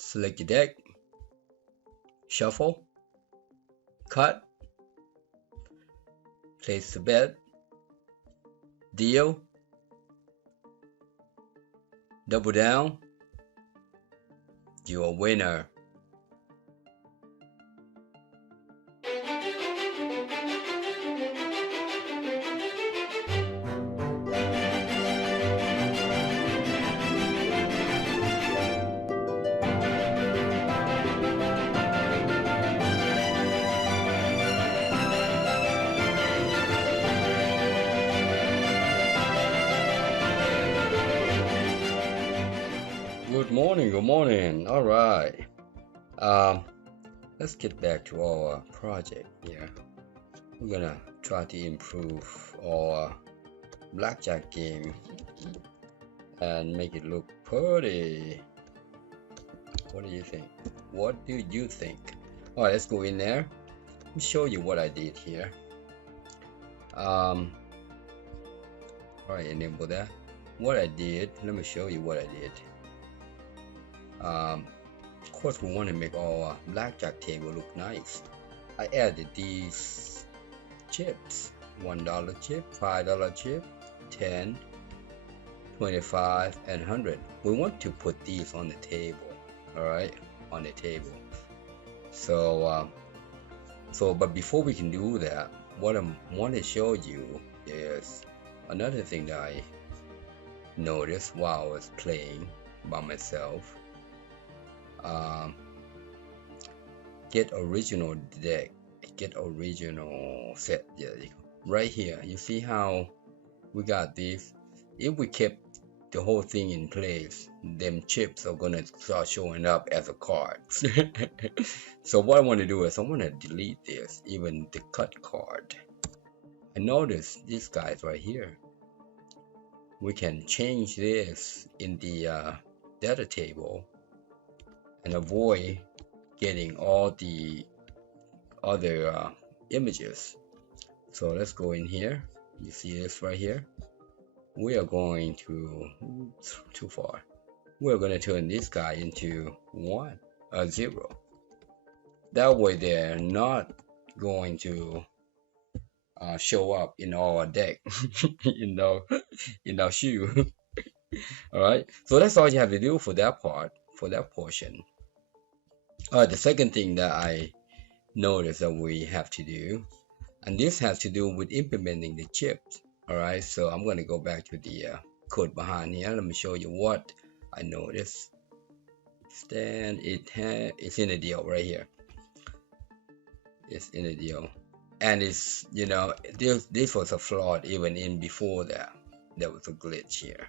select your deck, shuffle, cut, place the bet, deal, double down, you're a winner. Good morning. All right. Let's get back to our project here. We're gonna try to improve our blackjack game and make it look pretty. What do you think? What do you think? All right, let's go in there. Let me show you what I did here. All right, enable that. What I did, let me show you what I did. Of course, we want to make our blackjack table look nice. I added these chips: $1 chip, $5 chip, 10, 25, and 100. We want to put these on the table. All right, on the table. So, but before we can do that, what I want to show you is another thing that I noticed while I was playing by myself. Get original deck, get original set. Yeah, right here you see how we got this. If we kept the whole thing in place, them chips are gonna start showing up as a card. So what I want to do is I want to delete this, even the cut card. I noticed these guys right here. We can change this in the data table and avoid getting all the other images. So let's go in here. You see this right here. We are going to too far. We're going to turn this guy into 0. That way they're not going to show up in our deck, in our shoe. All right, so that's all you have to do for that part, for that portion. The second thing that I noticed that we have to do, and this has to do with implementing the chips. All right, so I'm going to go back to the code behind here. Let me show you what I noticed. It's in a deal right here. It's in a deal, and it's, you know, this was a flaw even in before that. There was a glitch here.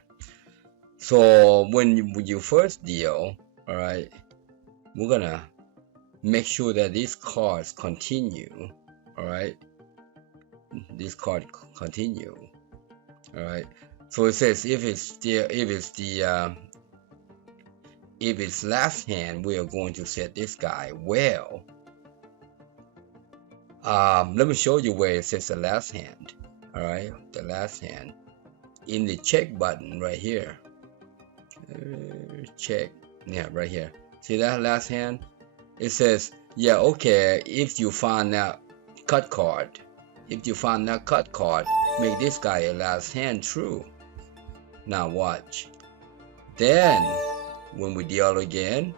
So when you first deal, all right, we're gonna make sure that these cards continue. All right, this card continue. All right, so it says if it's last hand, we are going to set this guy well. Let me show you where it says the last hand. All right, the last hand in the check button right here. Check, yeah, right here. See that last hand? It says, yeah, okay, if you find that cut card, make this guy a last hand true. Now watch. Then when we deal again,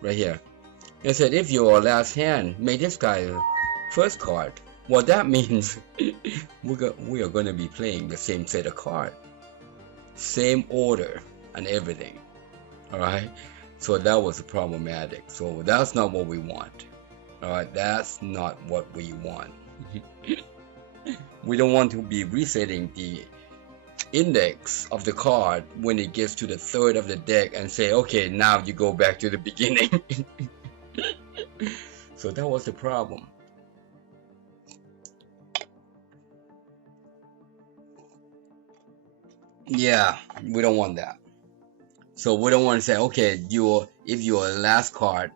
right here, it said if your last hand, make this guy first card. What that means, we are going to be playing the same set of cards, same order and everything. All right, so that was problematic. So that's not what we want. All right, that's not what we want. We don't want to be resetting the index of the card when it gets to the third of the deck and say, okay, now you go back to the beginning. So that was the problem. Yeah, we don't want that. So we don't want to say, okay, if you're last card,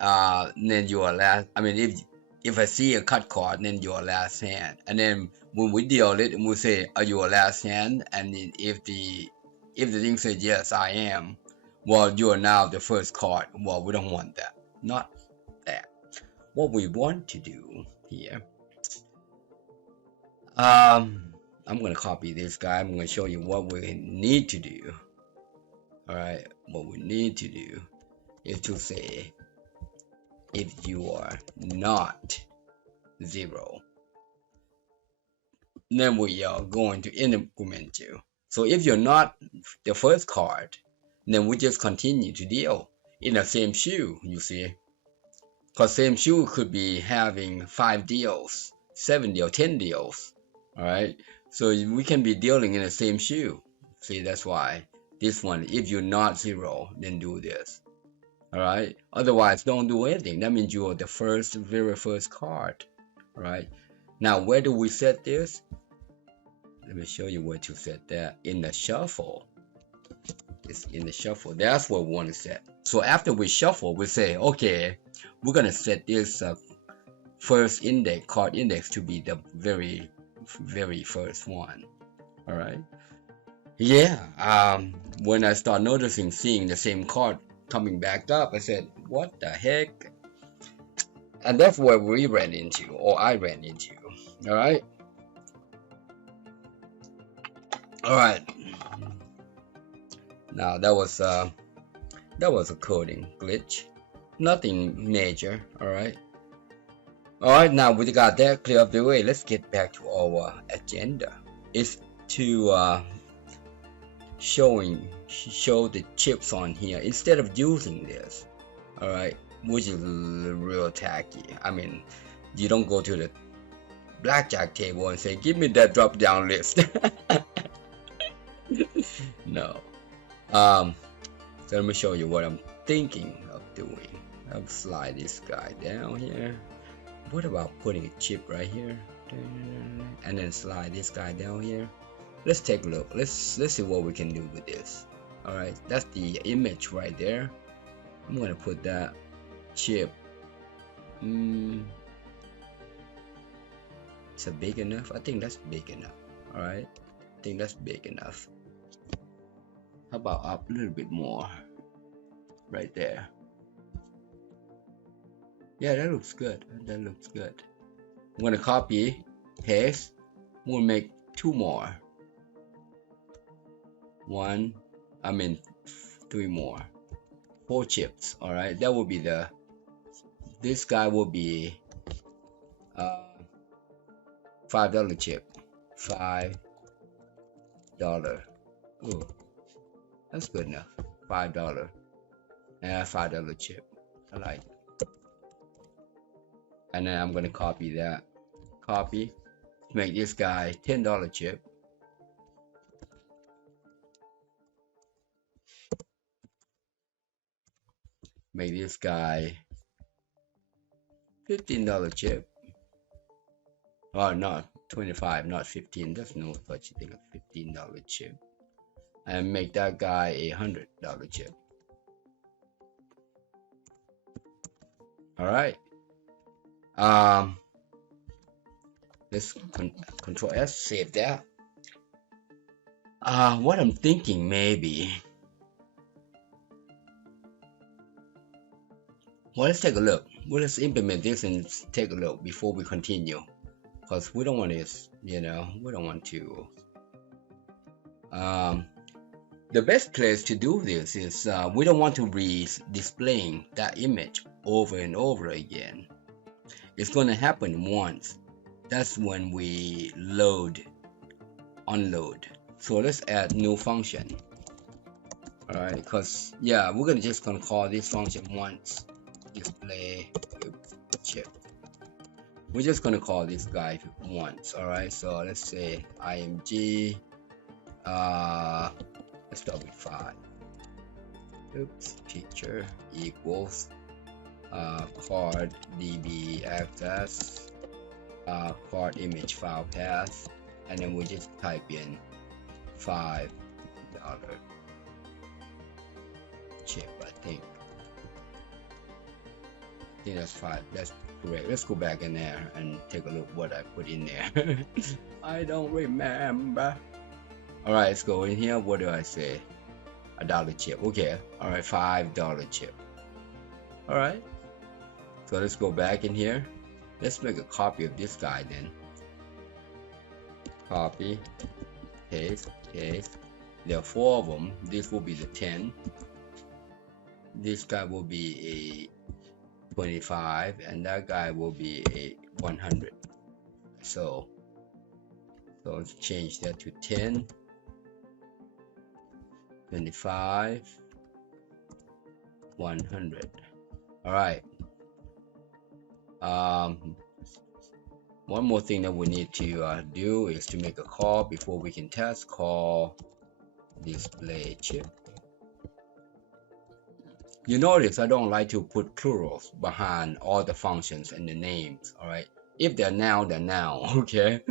then you're last. I mean, if I see a cut card, then you're last hand, and then when we deal it, we say, are you a last hand? And then if the thing says yes, I am, well, you are now the first card. Well, we don't want that. Not that. What we want to do here, I'm gonna copy this guy. I'm gonna show you what we need to do. All right, what we need to do is to say, if you are not 0, then we are going to increment you. So if you're not the first card, then we just continue to deal in the same shoe, you see. Because same shoe could be having 5 deals, 7 deals, 10 deals. Alright, so we can be dealing in the same shoe. See, that's why this one, if you're not 0, then do this. Alright, otherwise don't do anything. That means you are the very first card. Alright, now where do we set this? Let me show you where to set that. In the shuffle. It's in the shuffle. That's what we want to set. So after we shuffle, we say, okay, we're gonna set this first index, card index, to be the very first one. All right. Yeah. When I start noticing, seeing the same card coming back up, I said, what the heck? And that's where we ran into, or I ran into. All right. All right. Now that was a coding glitch, nothing major. All right. Now we got that clear of the way. Let's get back to our agenda. It's to show the chips on here instead of using this. All right, which is real tacky. I mean, you don't go to the blackjack table and say, give me that drop down list. No. So let me show you what I'm thinking of doing. I'll slide this guy down here. What about putting a chip right here, and then slide this guy down here? Let's take a look. Let's see what we can do with this. All right, that's the image right there. I'm gonna put that chip. It's a big enough. I think that's big enough. All right, I think that's big enough. How about up a little bit more? Right there. Yeah, that looks good. That looks good. I'm gonna copy, paste. We'll make 2 more. 3 more. 4 chips. All right, that will be this guy will be $5 chip. $5. Ooh, that's good enough. $5. And $5 chip. I like it. And then I'm gonna copy that. Copy. Make this guy $10 chip. Make this guy $15 chip. Oh, not 25, not 15. There's no such thing as $15 chip. And make that guy a $100 chip. All right. Let's Control S, save that. What I'm thinking, maybe. Well, let's take a look. Well, let's implement this and take a look before we continue, because we don't want this, we don't want to. The best place to do this is we don't want to be displaying that image over and over again. It's going to happen once. That's when we unload. So let's add new function. All right, because we're gonna call this function once. Display chip. We're just gonna call this guy once. All right, so let's say img. Let's start with 5. Picture equals card db access card image file path, and then we just type in $5 chip. I think think that's fine. That's correct. Let's go back in there and take a look what I put in there. I don't remember. All right, let's go in here. What do I say? $1 chip. Okay. All right, $5 chip. All right. So let's go back in here. Let's make a copy of this guy then. Copy, paste, paste. There are 4 of them. This will be the 10. This guy will be a 25, and that guy will be a 100. So let's change that to 10, 25, 100. All right. One more thing that we need to do is to make a call before we can test. Call display chip. You notice I don't like to put plurals behind all the functions and the names. All right, if they're now, they're now. Okay,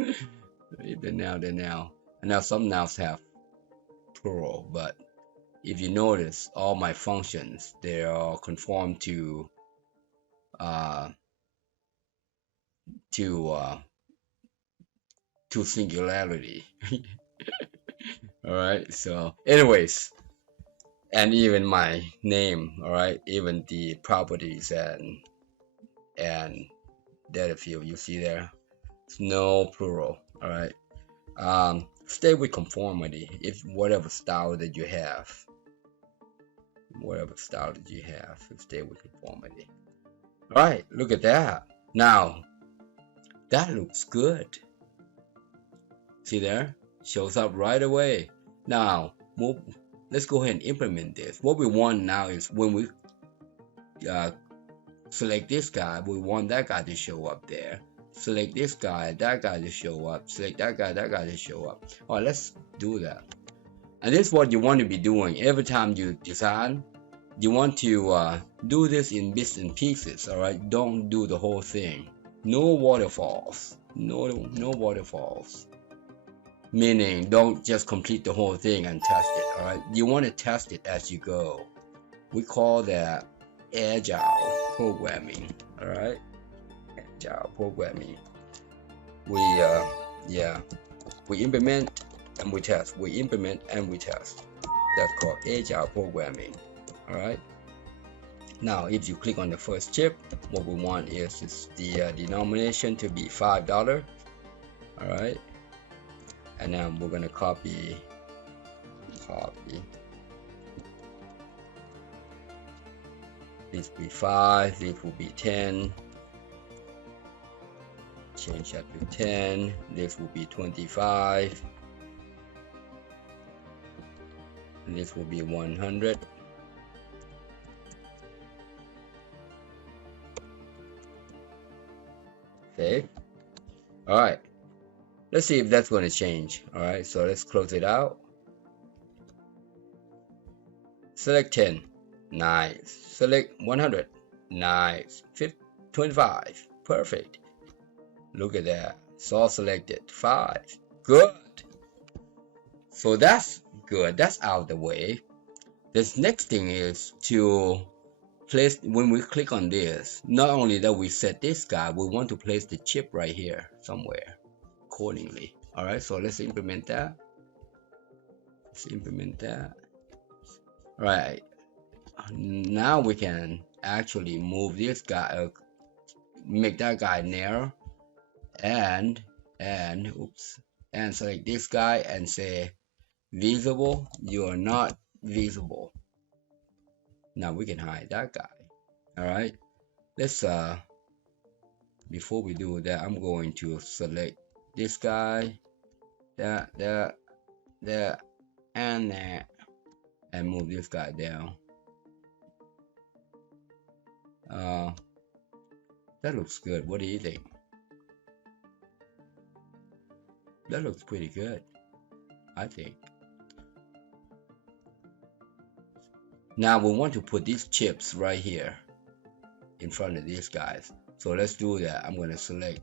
if they're now, they're now. And now some nows have plural, but if you notice, all my functions, they are conform to singularity. All right, so anyways, and even my name, all right, even the properties and data field, you see there, it's no plural. All right, stay with conformity. If whatever style that you have, stay with conformity. All right, look at that. Now that looks good. See there, shows up right away. Now let's go ahead and implement this. What we want now is when we select this guy, we want that guy to show up there. Select this guy, that guy to show up. Select that guy to show up. All right, let's do that. And this is what you want to be doing every time you design. You want to do this in bits and pieces. All right, don't do the whole thing. No waterfalls. No waterfalls. Meaning, don't just complete the whole thing and test it. All right, you want to test it as you go. We call that agile programming. All right, agile programming. We implement and we test. We implement and we test. That's called agile programming. All right. Now, if you click on the first chip, what we want is the denomination to be $5. All right. And now we're gonna copy. This will be 5. This will be 10. Change that to 10. This will be 25. And this will be 100. Okay. All right. Let's see if that's going to change. All right, so let's close it out. Select 10. Nice. Select 100. Nice. 25. Perfect. Look at that. It's all selected. 5. Good. So that's good. That's out of the way. This next thing is to place, when we click on this, not only that we set this guy, we want to place the chip right here somewhere accordingly. All right, so let's implement that. All right, now we can actually move this guy, make that guy narrow, and select this guy and say visible. You are not visible. Now we can hide that guy. All right, let's before we do that, I'm going to select this guy, that, and that, and move this guy down. That looks good. What do you think? That looks pretty good, I think. Now we want to put these chips right here in front of these guys. So let's do that. I'm going to select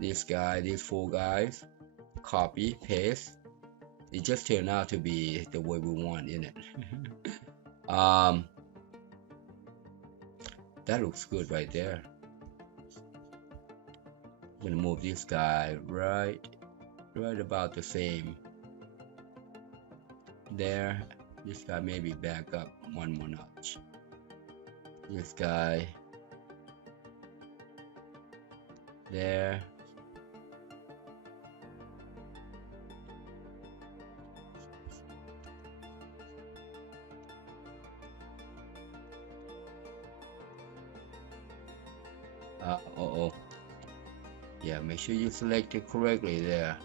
this guy, these 4 guys, copy, paste. It just turned out to be the way we want in it. That looks good right there. I'm gonna move this guy right about the same there. This guy maybe back up one more notch. This guy there. Yeah, make sure you select it correctly there.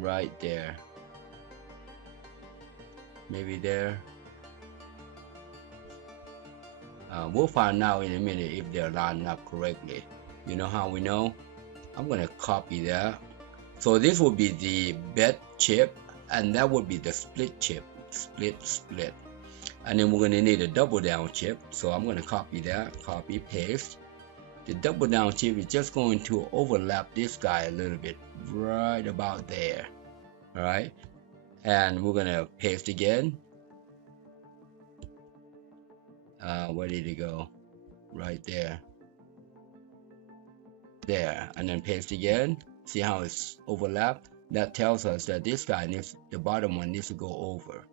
Right there. Maybe there. We'll find out in a minute if they're lined up correctly. You know how we know? I'm gonna copy that. So this will be the bet chip, and that would be the split chip. Split. And then we're gonna need a double down chip. So I'm gonna copy that, copy, paste. The double down chip is just going to overlap this guy a little bit, right about there. Alright, and we're gonna paste again. Where did it go? Right there. There, and then paste again. See how it's overlapped? That tells us that this guy needs, the bottom one needs to go over.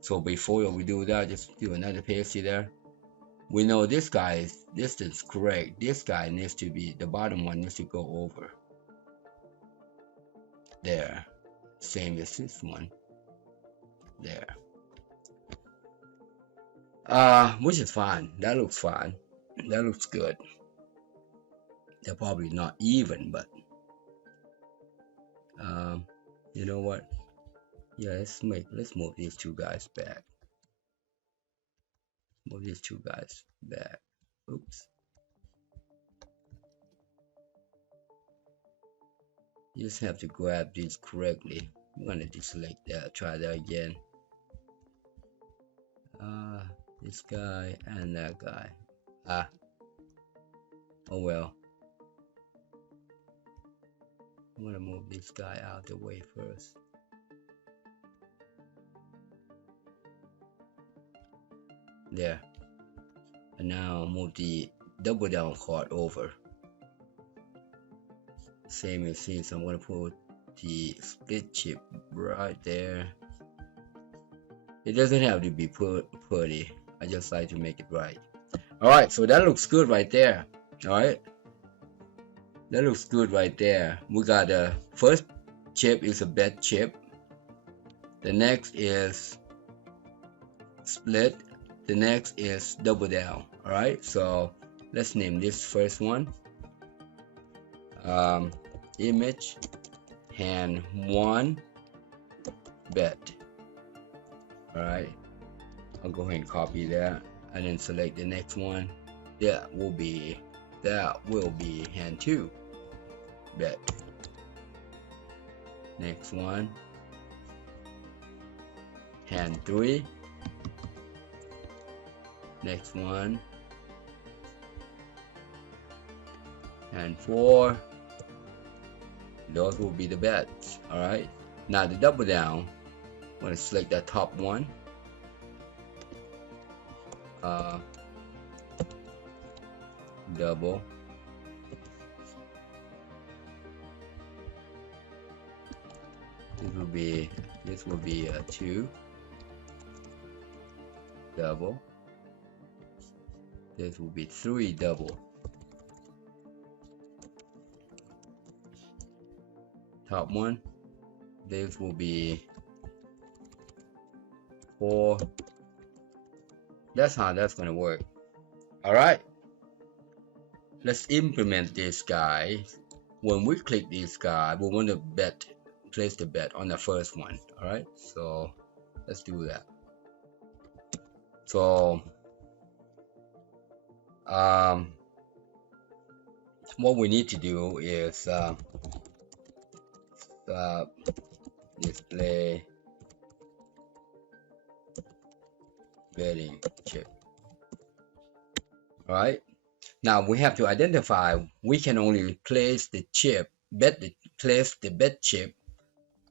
So before we do that, just do another paste there. We know this guy's distance correct. This guy needs to be, the bottom one needs to go over. There. Same as this one. There. Which is fine. That looks fine. That looks good. They're probably not even, but you know what? Yeah, let's move these two guys back. Move these two guys back. Oops. You just have to grab these correctly. I'm gonna deselect that. Try that again. This guy and that guy. Oh well. I'm gonna move this guy out the way first. There. And now move the double down card over. Same as this. I'm gonna put the split chip right there. It doesn't have to be pretty. I just like to make it right. Alright, so that looks good right there. Alright. That looks good right there. We got the first chip is a bet chip. The next is split. The next is double down. Alright, so let's name this first one. Image hand 1 bet. Alright, I'll go ahead and copy that and then select the next one. That will be hand 2 bet. Next one, hand 3. Next one, hand 4. Those will be the bets. Alright, now the double down, I'm going to select that top one. Double. This will be a 2. Double. This will be 3 double. Top one. This will be 4. That's how that's gonna work. Alright. Let's implement this guy. When we click this guy, we want to place the bet on the first one. Alright, so let's do that. So what we need to do is display betting chip. Alright, now we have to identify, we can only place the chip, place the bet chip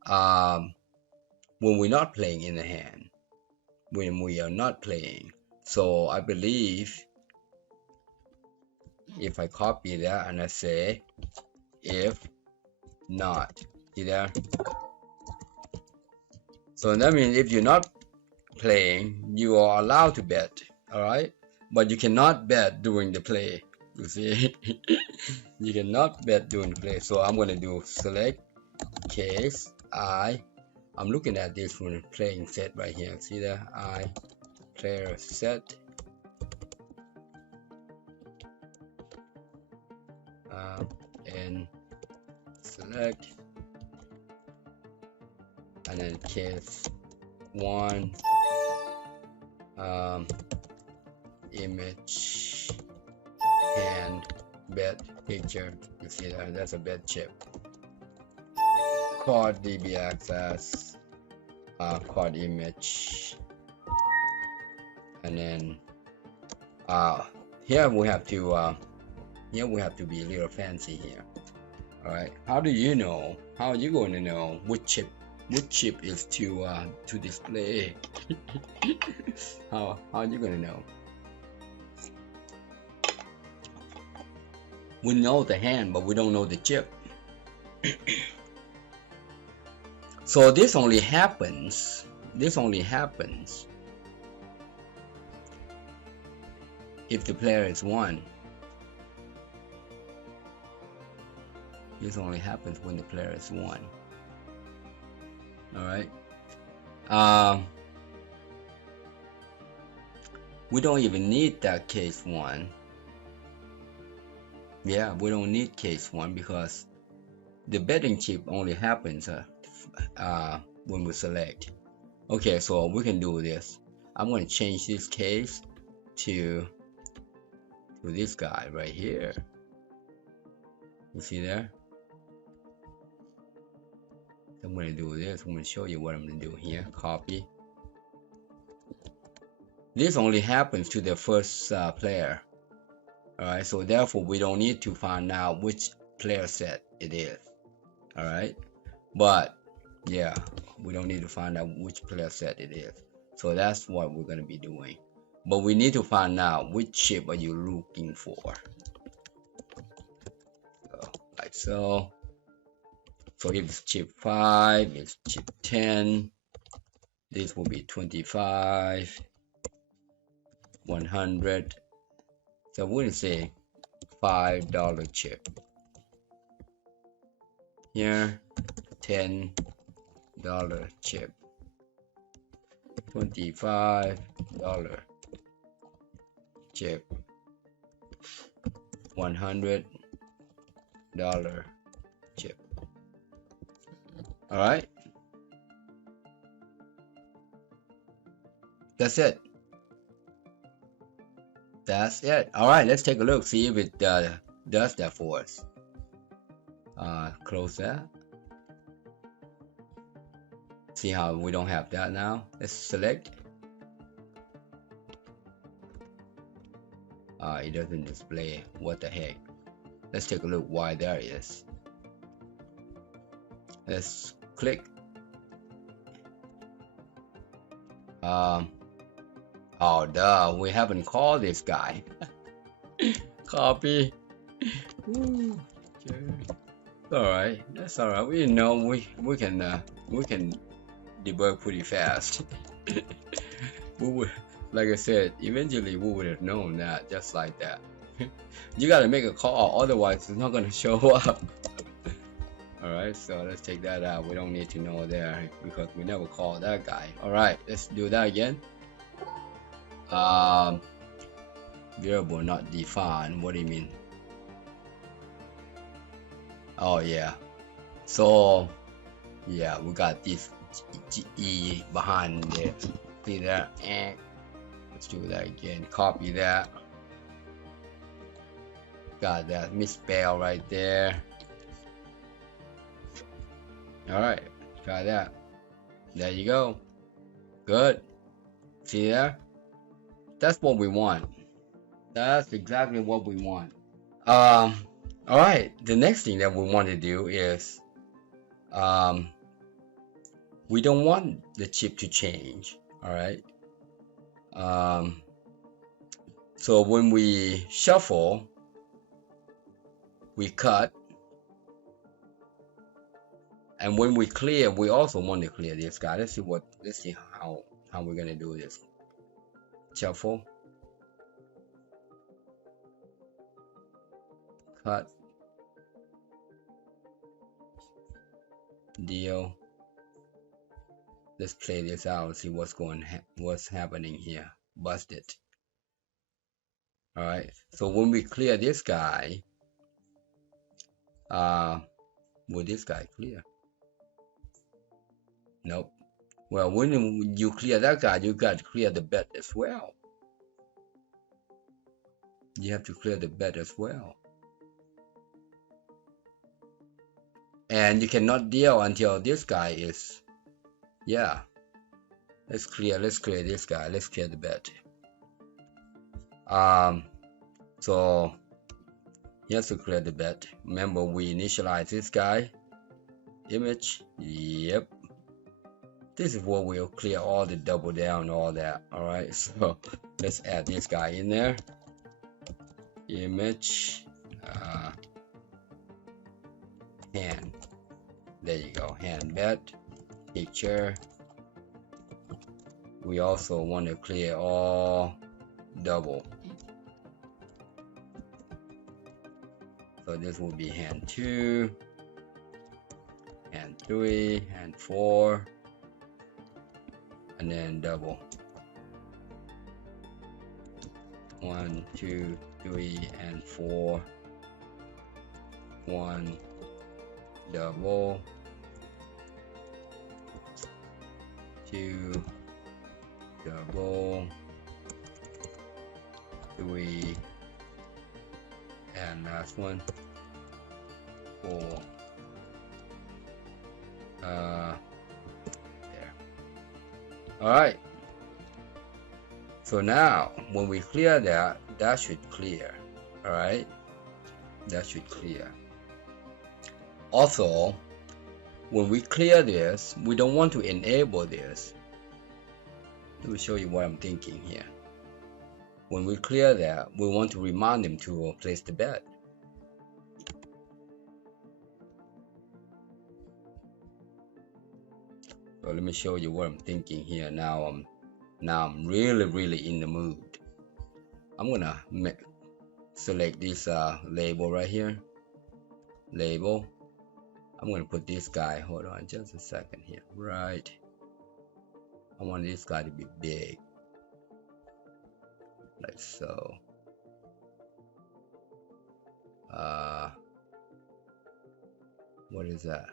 when we're not playing in the hand, when we are not playing. So I believe if I copy that and I say if not, see there? So that means if you're not playing, you are allowed to bet, all right? But you cannot bet during the play, you see? You cannot bet during the play. So I'm going to do select case I'm looking at this from playing set right here. See that? Player set and select, and then case 1 image and bet picture. You see that? That's a bet chip. Card DB access, card image, and then here we have to be a little fancy here. All right, how do you know? How are you going to know which chip is to display? How are you going to know? We know the hand, but we don't know the chip. So this only happens if the player is 1. This only happens when the player is 1. All right. We don't even need that case 1. Yeah, we don't need case 1 because the betting chip only happens when we select. Okay, so we can do this. I'm going to change this case to this guy right here. You see there? I'm going to do this. I'm going to show you what I'm going to do here. Copy. This only happens to the first player. Alright, so therefore we don't need to find out which player set it is. Alright, but yeah, we don't need to find out which player set it is. So that's what we're going to be doing. But we need to find out which chip are you looking for. So, like so. So if it's chip 5, it's chip 10. This will be 25, 100. So we'll say $5 chip. Here, $10 chip. $25 chip. $100 chip. All right. That's it. That's it. All right, let's take a look, see if it does that for us. Close that. See how we don't have that now. Let's select. It doesn't display. What the heck? Let's take a look why there is. Let's click. Oh duh, we haven't called this guy. Copy. Alright, that's alright. We know we can debug pretty fast. We would, like I said, eventually we would have known that just like that. You gotta make a call, otherwise it's not gonna show up. Alright, so let's take that out. We don't need to know there because we never called that guy. Alright, let's do that again. Variable not defined. What do you mean? Oh yeah. So yeah, we got this E behind there. See that? And let's do that again. Copy that. Got that misspell right there. Alright, try that. There you go. Good. See there? That's what we want. That's exactly what we want. Alright, the next thing that we want to do is we don't want the chip to change. Alright. So when we shuffle, we cut, and when we clear, we also want to clear this guy. Let's see how we're gonna do this. Shuffle, cut, deal. Let's play this out, see what's happening here. Bust it. All right, so when we clear this guy, will this guy clear? Nope. Well, when you clear that guy, you got to clear the bet as well. You have to clear the bet as well. And you cannot deal until this guy is, yeah. Let's clear this guy. Let's clear the bet. So he has to clear the bet. Remember, we initialize this guy. Image. Yep. This is where we'll clear all the double down and all that. Alright, so let's add this guy in there. Image. Hand. There you go. Hand bet. Picture. We also want to clear all double. So this will be hand 2, hand 3, hand 4, and then double. 1, 2, 3, and 4. 1, double. 2, double. 3, and last one, 4. There. Alright. So now when we clear that should clear. Alright. That should clear. Also, when we clear this, we don't want to enable this. Let me show you what I'm thinking here. When we clear that, we want to remind them to place the bet. So let me show you what I'm thinking here. Now I'm really in the mood. I'm gonna select this label right here. Label. I'm gonna put this guy. Hold on, just a second here. Right. I want this guy to be big. Like so. What is that?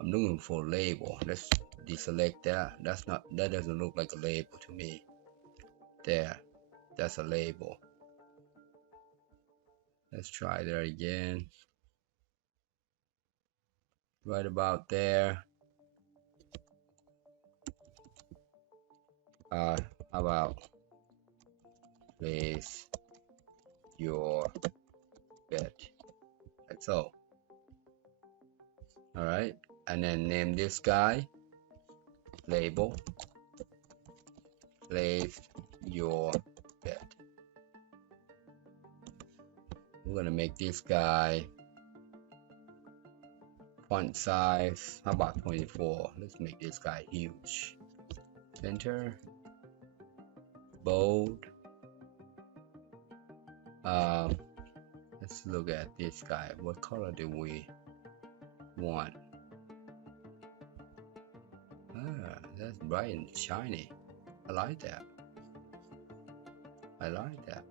I'm looking for label. Let's deselect that. That doesn't look like a label to me. There. That's a label. Let's try that again. Right about there. How about place your bet, like so. All right, and then name this guy label place your bet. We're gonna make this guy font size, how about 24? Let's make this guy huge. Center, bold. Let's look at this guy. What color do we want? That's bright and shiny. I like that. I like that.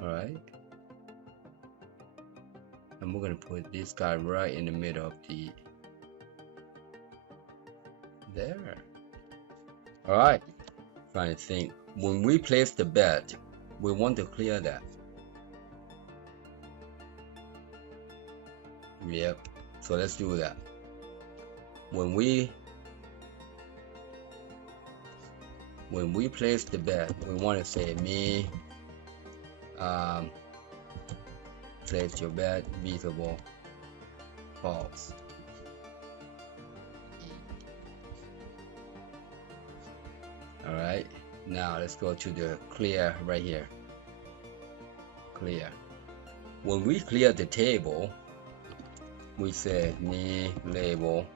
Alright. And we're gonna put this guy right in the middle of the there. Alright. Trying to think. When we place the bet, we want to clear that. Yep. So let's do that. When we place the bet, we want to say me place your bet visible false. Alright, now let's go to the clear right here. clear. When we clear the table, we say me label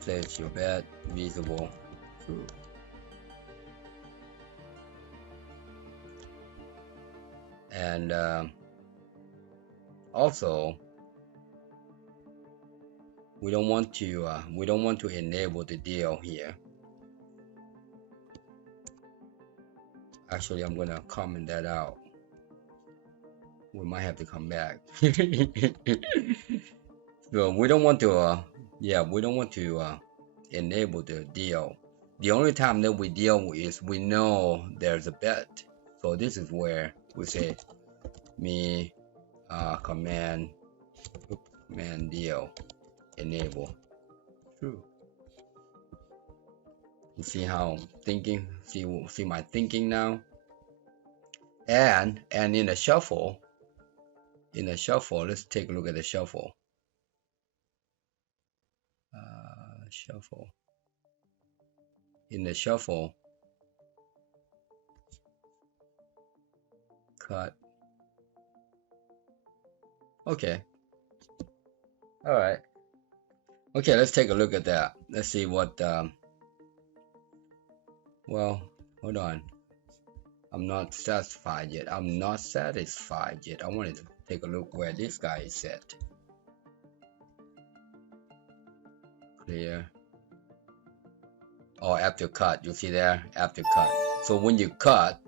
place your bet visible true. And also we don't want to enable the deal here. Actually, I'm gonna comment that out. We might have to come back. So we don't want to enable the deal. The only time that we deal is we know there's a bet. So this is where we say me command deal enable true. You see how I'm thinking? See my thinking now. And in a shuffle, let's take a look at the shuffle. Shuffle. In the shuffle, cut. Okay. All right. Okay, let's take a look at that. Let's see what. Well, hold on. I'm not satisfied yet. I wanted to take a look where this guy is set. Clear. Or after cut, you see there, after cut. So when you cut,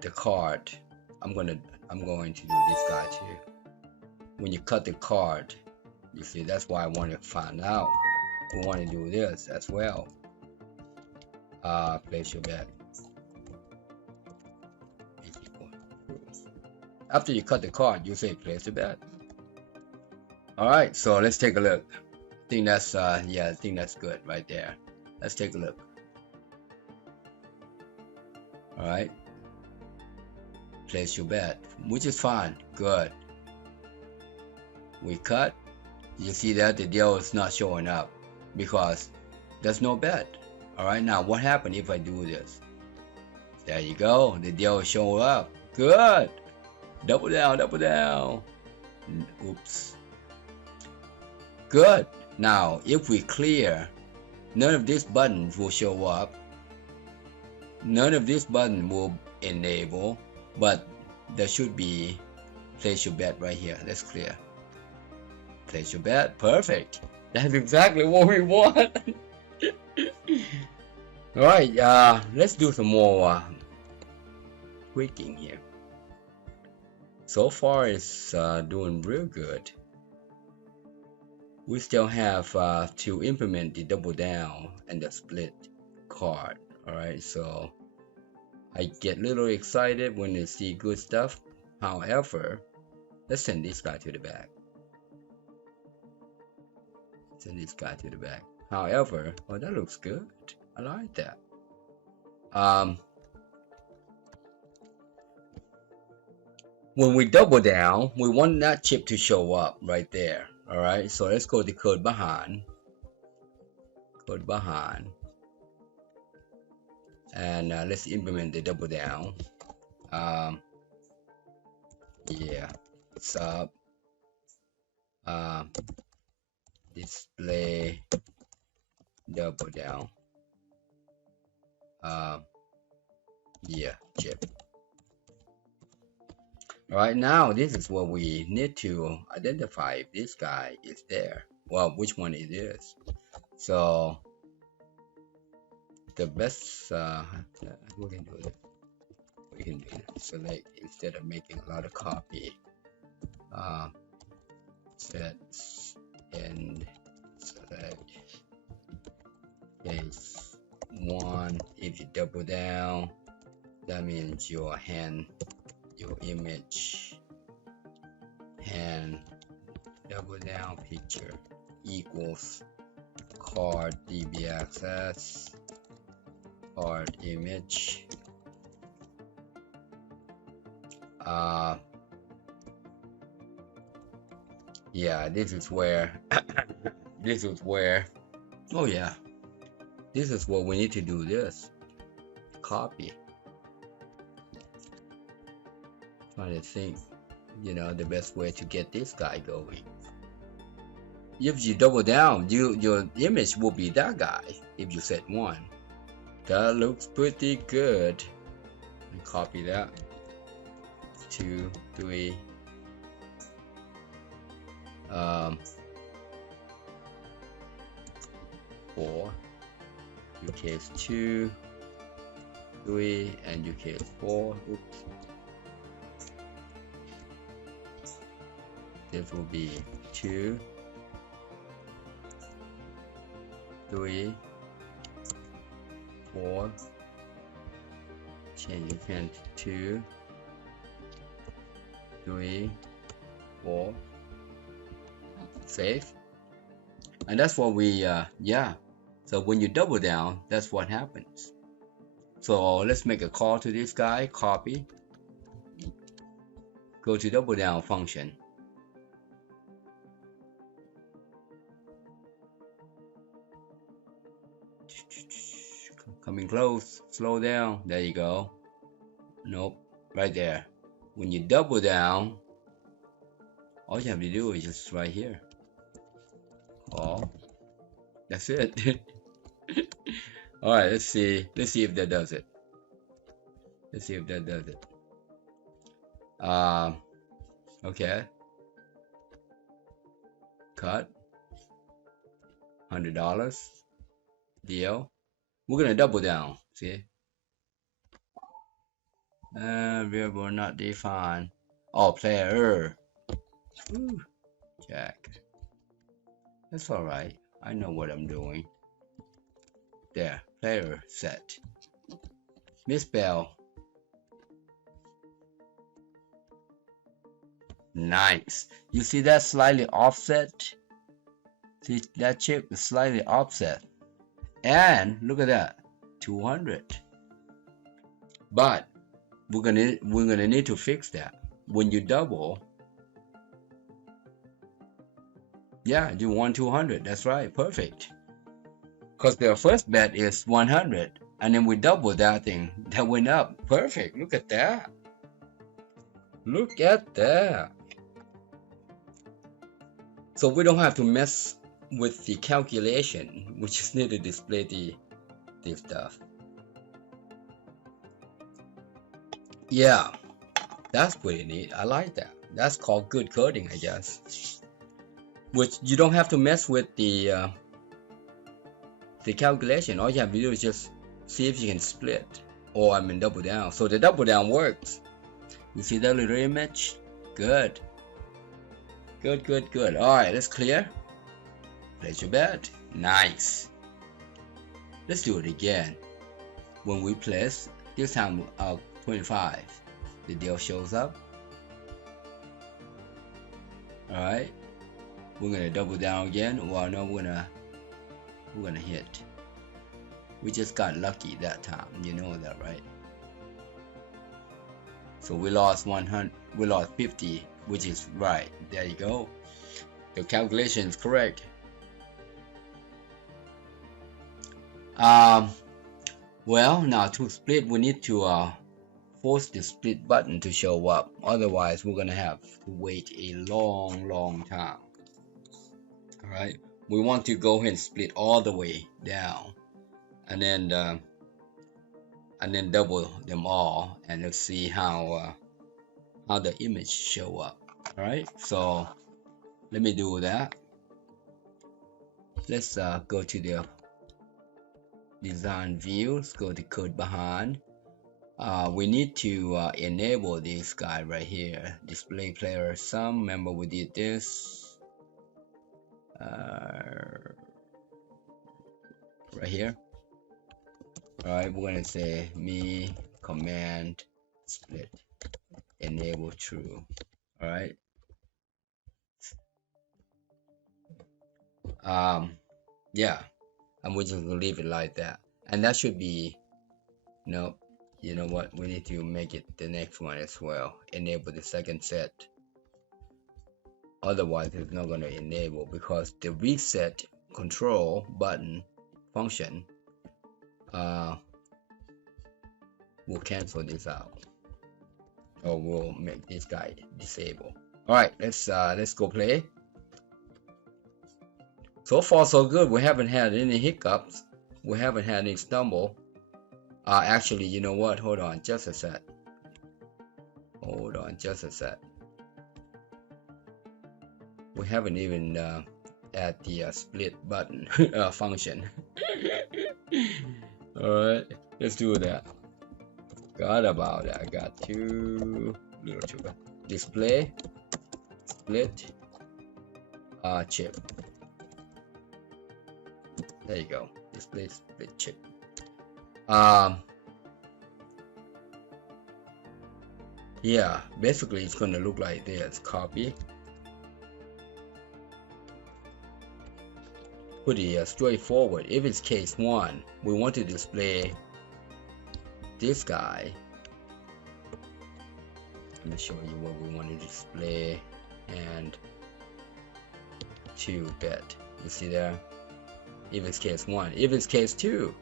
the card, I'm going to do this guy too. When you cut the card, you see, that's why I want to find out. We want to do this as well. Place your bet. After you cut the card, you say place your bet. All right, so let's take a look. I think that's I think that's good right there. Let's take a look. All right, place your bet, which is fine. Good. We cut. You see that the deal is not showing up because there's no bet. All right, now what happened if I do this? There you go. The deal is showing up. Good. Double down, double down. Oops. Good. Now, if we clear, none of these buttons will show up. None of these buttons will enable, but there should be place your bet right here. Let's clear. Place your bet. Perfect. That's exactly what we want. All right. Let's do some more tweaking here. So far, it's doing real good. We still have to implement the double down and the split card. All right, so I get a little excited when I see good stuff. However, let's send this guy to the back. Send this guy to the back. However, oh, that looks good. I like that. When we double down, we want that chip to show up right there. All right, so let's go to code behind. Code behind. And let's implement the double down. Yeah, sub display double down. Yeah, chip. All right, now this is what we need to identify if this guy is there. Well, which one it is. So the best we can do this. We can do select instead of making a lot of copy. Set and select case 1. If you double down, that means your image hand double down picture equals card DB access card image. Yeah, this is where this this is what we need to do. This copy. Trying to think, the best way to get this guy going. If you double down, your image will be that guy. If you set 1, that looks pretty good. And copy that. 2, 3. 4. Your case 2, 3, and your case 4. Oops. This will be 2, 3, 4. Change your pen to 2, 3, 4. Save. And that's what we so when you double down, that's what happens. So let's make a call to this guy. Copy. Go to double down function. Coming close. Slow down. There you go. Nope. Right there. When you double down, all you have to do is just right here. Call. That's it. All right, let's see if that does it. Okay. Cut. $100 deal. We're gonna double down. See? Variable not defined. Oh, player. Ooh, Jack. That's all right. I know what I'm doing. There, player set. Misspell. Nice. You see that slightly offset? See that chip is slightly offset. And look at that, 200. But we're gonna need to fix that. When you double, yeah, you want 200. That's right, perfect. Because the first bet is 100, and then we double that thing. That went up. Perfect. Look at that. Look at that. So we don't have to mess with the calculation. We just need to display the stuff. Yeah, that's pretty neat. I like that. That's called good coding, I guess. Which you don't have to mess with the calculation. All you have to do is just see if you can split, or double down. So the double down works. You see that little image? Good. Good. All right, let's clear. Place your bet. Nice. Let's do it again. When we place, this time 25, the deal shows up. All right, we're gonna double down again. Well, no, we're gonna hit. We just got lucky that time. You know that, right? So we lost 100. We lost 50, which is right. There you go. The calculation is correct. Well, now to split, we need to force the split button to show up. Otherwise, we're gonna have to wait a long time. All right, we want to go ahead and split all the way down, and then double them all, and let's see how the image show up. All right, so let me do that. Let's go to the design views, go to code behind. We need to enable this guy right here, display player sum. Remember we did this right here. All right, we're gonna say me command split enable true. All right. Yeah, and we're just gonna leave it like that, and that should be no. You know what, we need to make it the next one as well. Enable the second set. Otherwise it's not going to enable, because the reset control button function we'll cancel this out, or we'll make this guy disable. All right, let's go play. So far so good. We haven't had any hiccups. We haven't had any stumble. Actually, you know what? Hold on, just a sec. Hold on, just a sec. We haven't even add the split button function. Alright, let's do that. Forgot about that. I got two little too. Display, split, chip. There you go. Display, split, chip. Yeah, basically it's gonna look like this. Copy. Pretty straightforward. If it's case 1, we want to display this guy. Let me show you what we want to display. And 2 bit. You see there? If it's case 1. If it's case 2,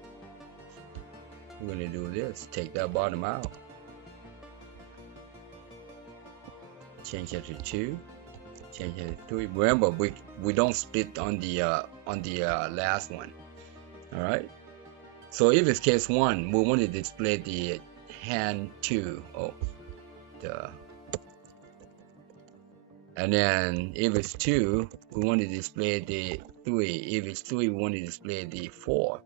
we're going to do this. Take that bottom out. Change it to 2. Change it to 3. Remember, we don't split on the last one. All right. So if it's case 1, we want to display the hand 2. And then if it's 2, we want to display the 3. If it's 3, we want to display the 4.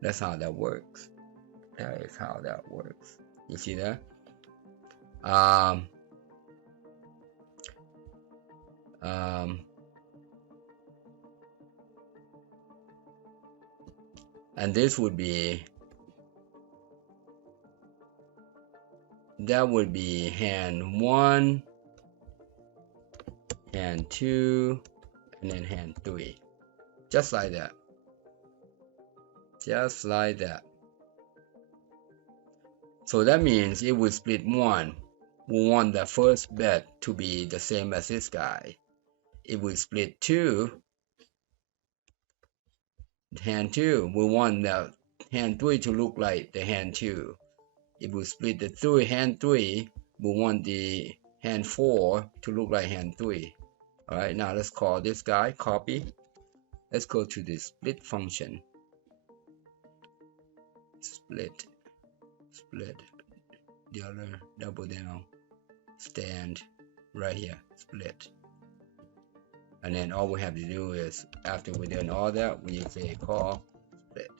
That's how that works. That is how that works. You see that? And this would be, that would be hand 1, hand 2, and then hand 3. Just like that. Just like that. So that means if we split 1, we want the first bit to be the same as this guy. If we split 2, hand 2, we want the hand 3 to look like the hand 2. If we split the hand 3, we want the hand 4 to look like hand 3. Alright, now let's call this guy, copy. Let's go to the split function. Split, the other double down, stand, right here, split. And then all we have to do is, after we're done all that, we say call split.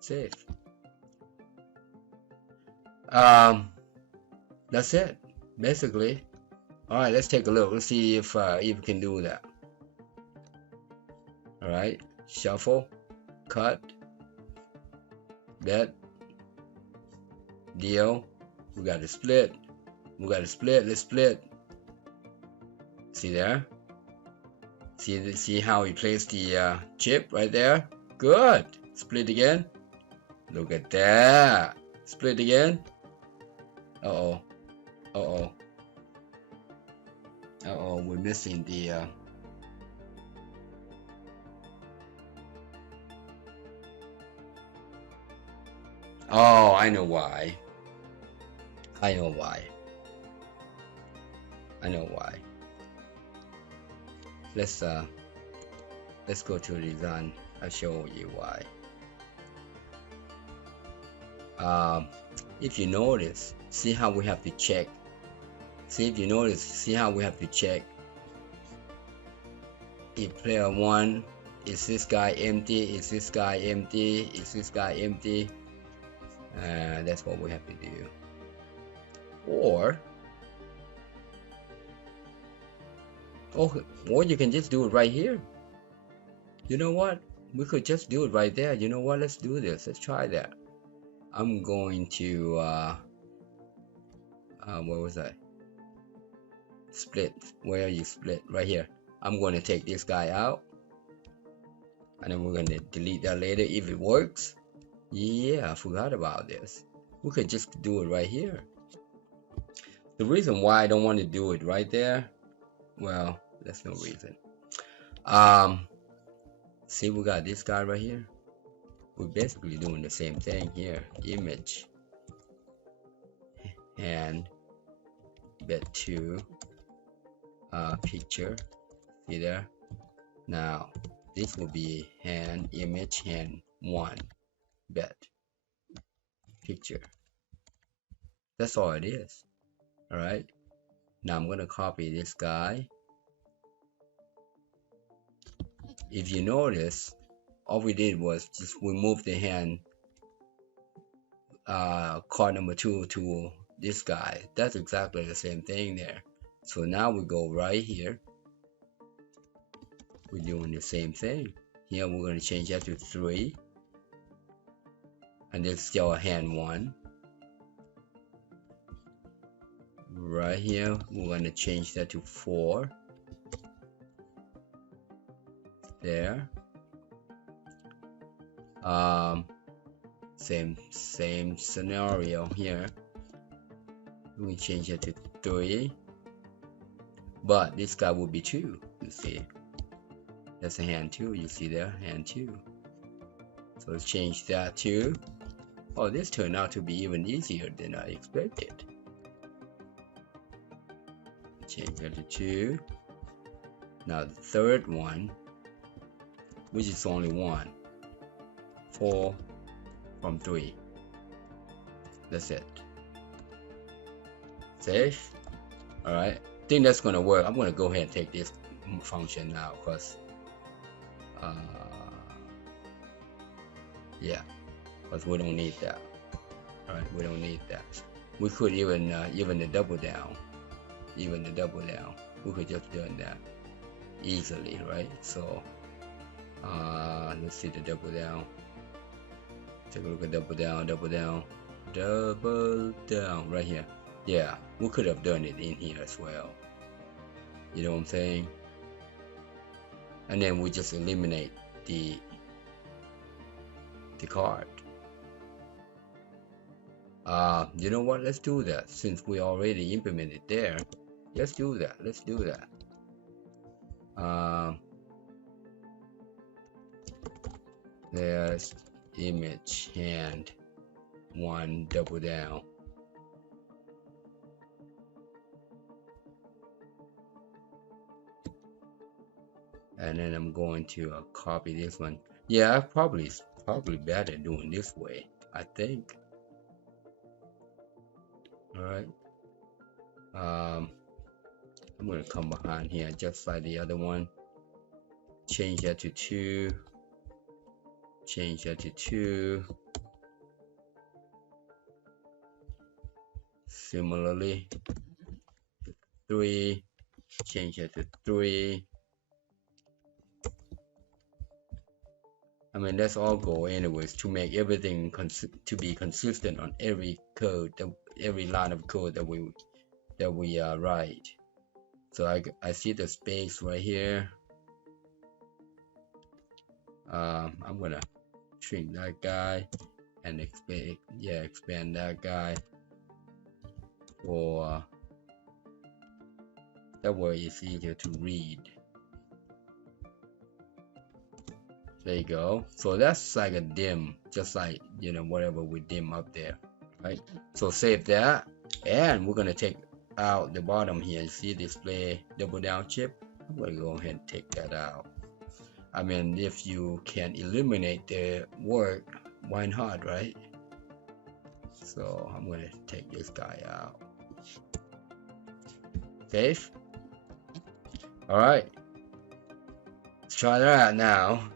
Save. That's it, basically. All right, let's take a look. Let's see if we can do that. All right, shuffle, cut, bet, deal. We got to split. We got to split. Let's split. See there? See how we placed the chip right there? Good. Split again. Look at that. Split again. Uh-oh. Uh-oh. Uh-oh, we're missing the oh, I know why. I know why. I know why. Let's go to design. I'll show you why. If you notice, see how we have to check. See if you notice, see how we have to check if player 1, is this guy empty, is this guy empty, is this guy empty. That's what we have to do. Or you can just do it right here. You know what? We could just do it right there. You know what? Let's do this. Let's try that. I'm going to where was I? Split. Where are you? Split right here. I'm going to take this guy out, and then we're going to delete that later if it works. Yeah, I forgot about this. We could just do it right here. The reason why I don't want to do it right there, well, that's no reason. See, we got this guy right here. we're basically doing the same thing here. Image hand bet 2 picture, see there. Now this will be hand image hand 1 bet picture. That's all it is. All right, now I'm going to copy this guy. If you notice, all we did was just we moved the hand card number 2 to this guy. That's exactly the same thing there. So now we go right here, we're doing the same thing here. We're going to change that to 3, and there's still a hand 1. Right here we're going to change that to 4 there. Same scenario here. We change it to 3, but this guy will be 2. You see, that's a hand 2. You see there, hand 2. So let's change that to. Oh, this turned out to be even easier than I expected. Change that to 2. Now the third one, which is only 1, 4 from 3. That's it. Save. Alright, I think that's gonna work. I'm gonna go ahead and take this function now because yeah, because we don't need that. Alright, we don't need that. We could even the double down. Even the double down, we could just do that easily, right? So let's see the double down. Take a look at double down right here. Yeah, we could have done it in here as well. You know what I'm saying? And then we just eliminate the card. You know what? Let's do that since we already implemented there. Let's do that. Let's do that. There's image hand 1 double down. And then I'm going to copy this one. Yeah, probably better doing this way, I think. All right. I'm going to come behind here just like the other one. Change that to 2. Change that to 2. Similarly, 3. Change that to 3. I mean, that's all goal anyways, to make everything to be consistent on every code, every line of code that we write. So I see the space right here. I'm gonna shrink that guy and expand that guy for that way it's easier to read. There you go. So that's like a dim, just like, you know, whatever we dim up there, right? So save that, and we're gonna take out the bottom here. You see display double down chip. I'm gonna go ahead and take that out. I mean, if you can eliminate the work, why not, right? So I'm gonna take this guy out. Save. All right. Let's try that out now.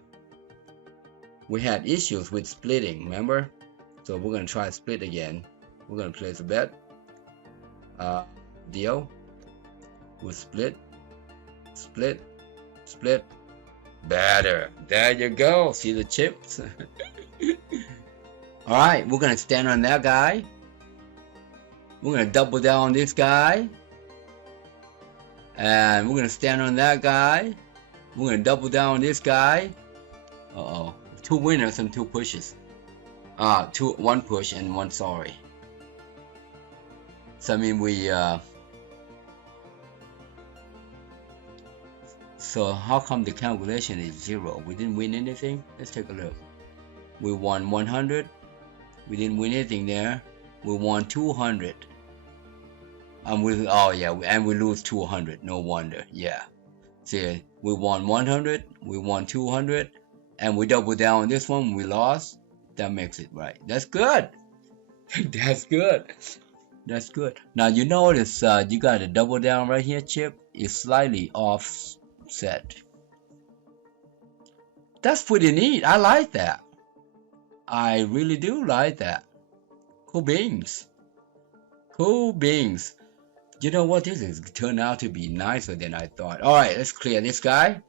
We had issues with splitting, remember? So we're gonna try split again. We're gonna place a bet. Deal. We'll split. Better. There you go. See the chips? Alright, we're gonna stand on that guy. We're gonna double down on this guy. And we're gonna stand on that guy. We're gonna double down on this guy. Uh-oh. 2 winners and 2 pushes. 1 push and 1 sorry. So I mean so how come the calculation is 0? We didn't win anything? Let's take a look. We won 100. We didn't win anything there. We won 200. And we lose 200. No wonder. Yeah. See, we won 100. We won 200. And we double down on this one. We lost. That makes it right. That's good. That's good. That's good. Now you notice you got a double down right here, Chip. It's slightly offset. That's pretty neat. I like that. I really do like that. Cool beans. Cool beans. You know what? This is turned out to be nicer than I thought. Alright, let's clear this guy.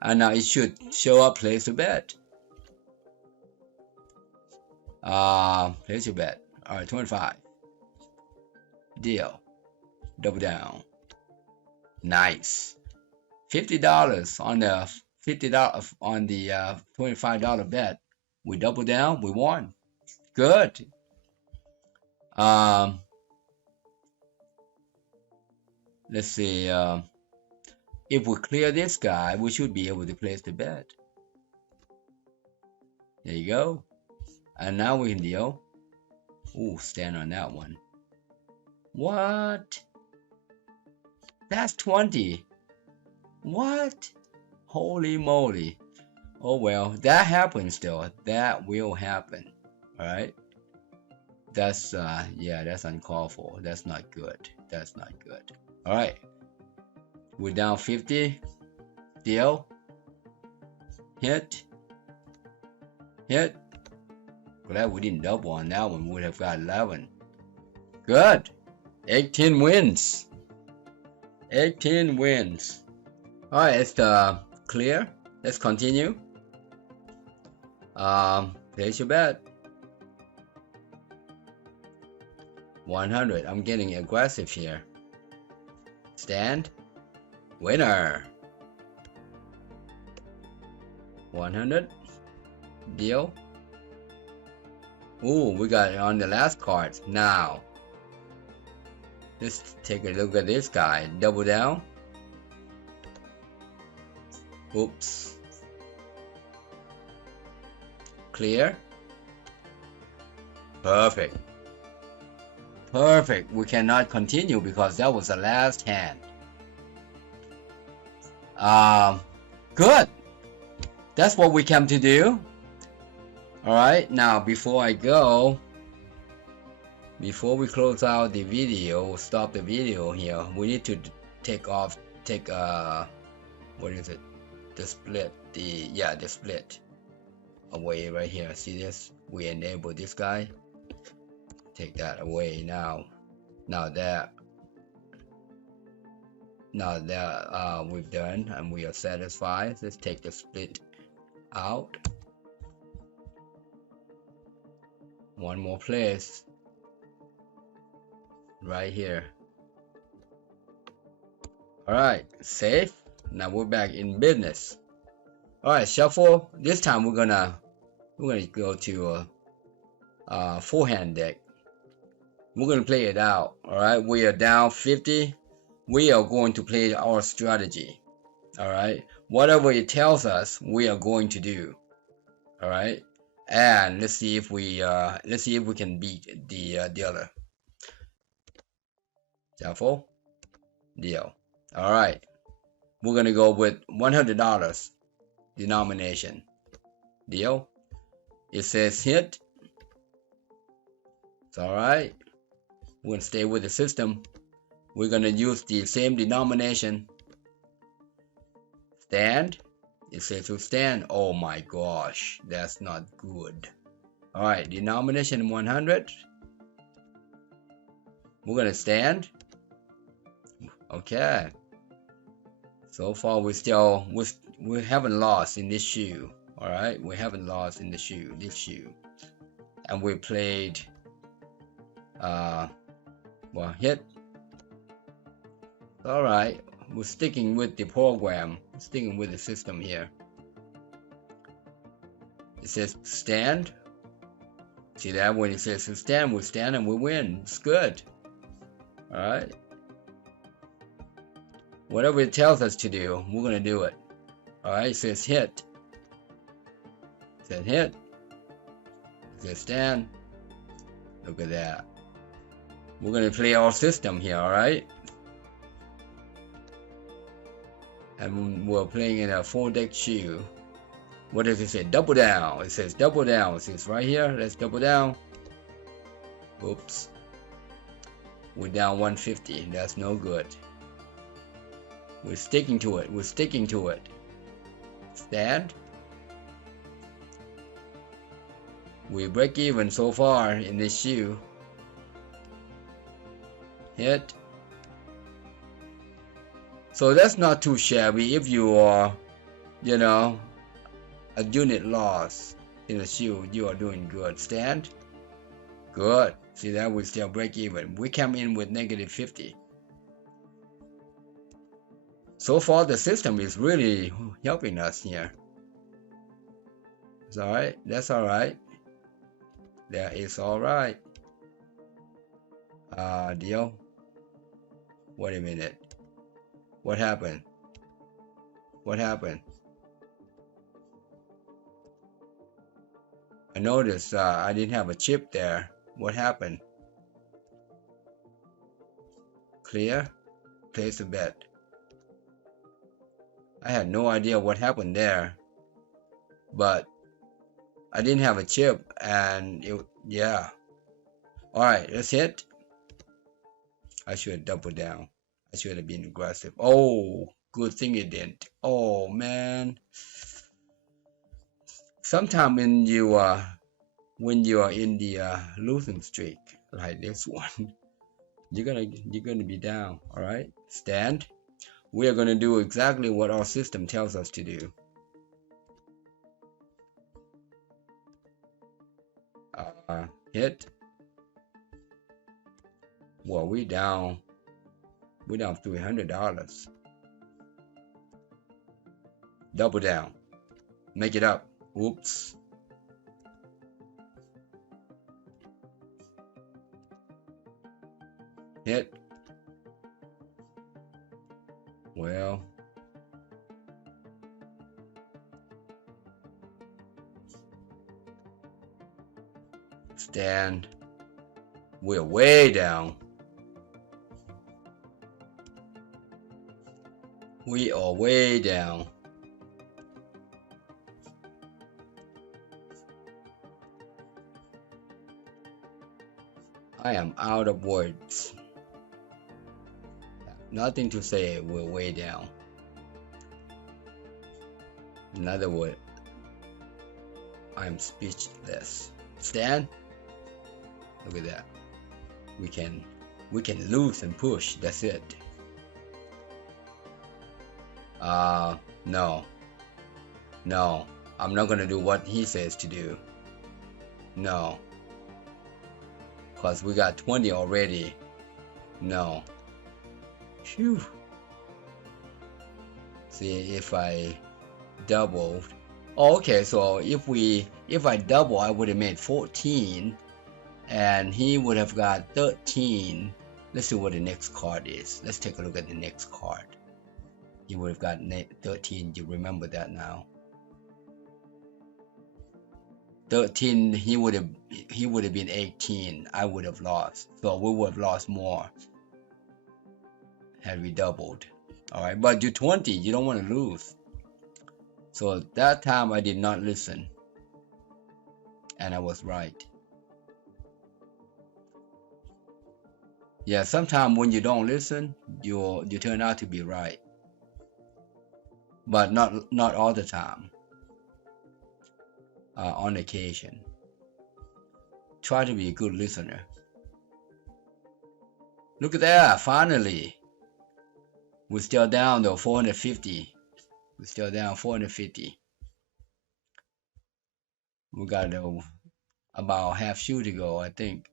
And now it should show up place to bet. Place your bet. Alright, 25. Deal. Double down. Nice. $50 on the $25 bet. We double down, we won. Good. Let's see. If we clear this guy, we should be able to place the bet. There you go. And now we can deal. Ooh, stand on that one. What? That's 20. What? Holy moly. Oh well, that happens still. That will happen. Alright? That's that's uncalled for. That's not good. That's not good. Alright. We're down 50. Deal. Hit. Hit. Glad we didn't double on that one. We would have got 11. Good. 18 wins. 18 wins. Alright, it's clear. Let's continue. Place your bet. 100. I'm getting aggressive here. Stand. Winner. 100. Deal. Ooh, we got it on the last card. Now, let's take a look at this guy. Double down. Oops. Clear. Perfect. Perfect. We cannot continue because that was the last hand. Good. That's what we came to do. Alright, now before I go, before we close out the video, stop the video here, we need to take what is it? The split, the split away right here. See this? We enable this guy. Take that away now. Now that we've done and we are satisfied, let's take the split out. One more place right here. Alright, save. Now we're back in business. Alright, shuffle. This time we're gonna go to a forehand deck. We're gonna play it out. Alright, we are down 50. We are going to play our strategy. Alright, whatever it tells us, we are going to do. Alright, and let's see if we can beat the dealer. Shuffle. Deal. Alright, we're gonna go with $100 denomination. Deal. It says hit. It's alright. We're gonna stay with the system. We're gonna use the same denomination. Stand. It says to stand. Oh my gosh, that's not good. Alright, denomination 100. We're gonna stand. Okay. So far we haven't lost in this shoe. Alright, we haven't lost in this shoe. And we played hit. Alright, we're sticking with the program, sticking with the system here. It says stand. See that when it says to stand, we stand and we win. It's good. Alright. Whatever it tells us to do, we're gonna do it. Alright, it says hit. It says hit. Okay, stand. Look at that. We're gonna play our system here, alright? And we're playing in a 4-deck shoe. What does it say? Double down. It says double down. It says right here. Let's double down. Oops. We're down 150. That's no good. We're sticking to it. We're sticking to it. Stand. We break even so far in this shoe. Hit. So that's not too shabby if you are, you know, a unit loss in a shoe. You are doing good. Stand. Good. See that we still break even. We come in with negative 50. So far the system is really helping us here. It's alright. That's alright. That is alright. Deal. Wait a minute. What happened? What happened? I noticed I didn't have a chip there. What happened? Clear? Place a bet. I had no idea what happened there. But I didn't have a chip and it, yeah. Alright, let's hit. I should have doubled down. I should have been aggressive. Oh, good thing it didn't. Oh man. Sometime when you are in the losing streak like this one, you're gonna be down. All right, stand. We are gonna do exactly what our system tells us to do. Hit. Well, we're down $300. Double down. Make it up. Oops. Hit. Well. Stand. We're way down. We are way down. I am out of words. Nothing to say. We're way down. In other words, I am speechless. Stand. Look at that. We can lose and push. That's it. No, I'm not gonna do what he says to do. No, cause we got 20 already. No. Phew. See, if I doubled. Oh, okay, so if I double, I would have made 14, and he would have got 13. Let's see what the next card is. Let's take a look at the next card. He would have gotten 13. You remember that now? 13. He would have been 18. I would have lost. So we would have lost more had we doubled. All right, but you're 20. You don't want to lose. So that time I did not listen, and I was right. Yeah, sometimes when you don't listen, you turn out to be right. But not all the time. On occasion. Try to be a good listener. Look at that, finally. We're still down though, 450. We're still down 450. We got about half shoe to go, I think.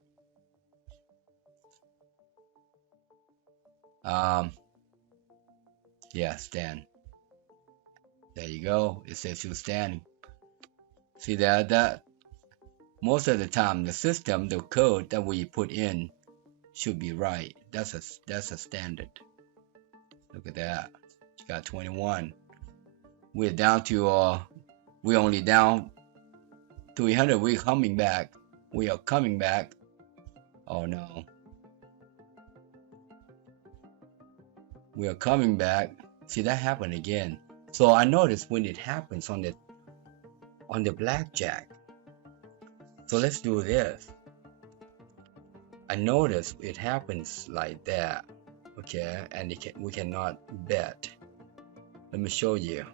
Yeah, stand. There you go. It says you're standing. See that most of the time the system, the code that we put in should be right. That's a standard. Look at that. You got 21. We're down to we're only down 300. We're coming back. we are coming back. Oh no. We are coming back. See, that happened again. So I noticed when it happens on the blackjack. So let's do this. I noticed it happens like that. Okay, and we cannot bet. Let me show you.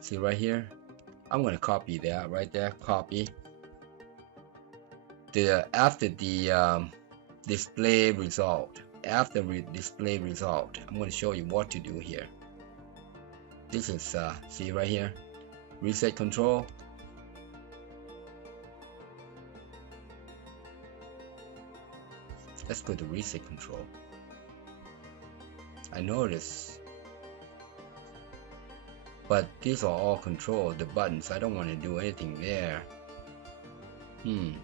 See right here. I'm gonna copy that right there. Copy. After the display result. After display result, I'm gonna show you what to do here. This is see right here. Reset control. Let's go to reset control. I notice, but these are all control, the buttons. I don't want to do anything there. I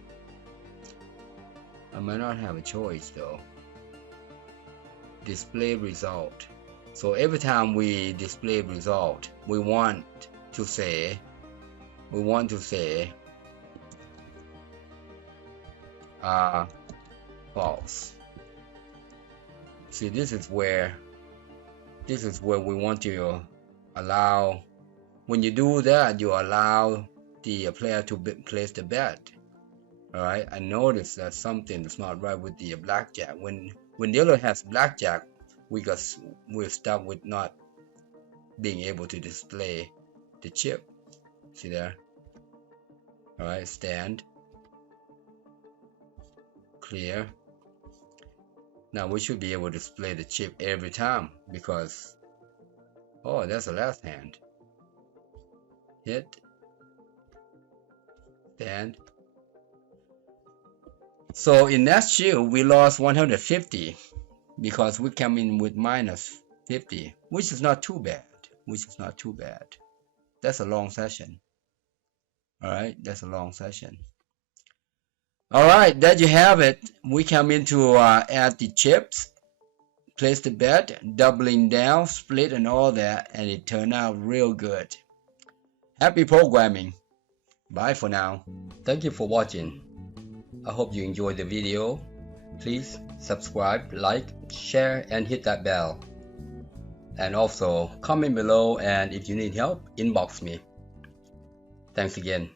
might not have a choice though. Display result. So every time we display result, we want to say false. See, this is where we want to allow. When you do that, you allow the player to place the bet. All right. I noticed that something is not right with the blackjack. When dealer has blackjack, we're stuck with not being able to display the chip. See there? All right. Stand. Clear. Now we should be able to display the chip every time because, oh, that's the last hand. Hit. Stand. So in that shield, we lost 150 because we come in with minus 50, which is not too bad. That's a long session. All right, that's a long session. All right, there you have it. We come in to add the chips, place the bet, doubling down, split, and all that, and it turned out real good. Happy programming. Bye for now. Thank you for watching. I hope you enjoyed the video. Please subscribe, like, share, and hit that bell. And also comment below, and if you need help, inbox me. Thanks again.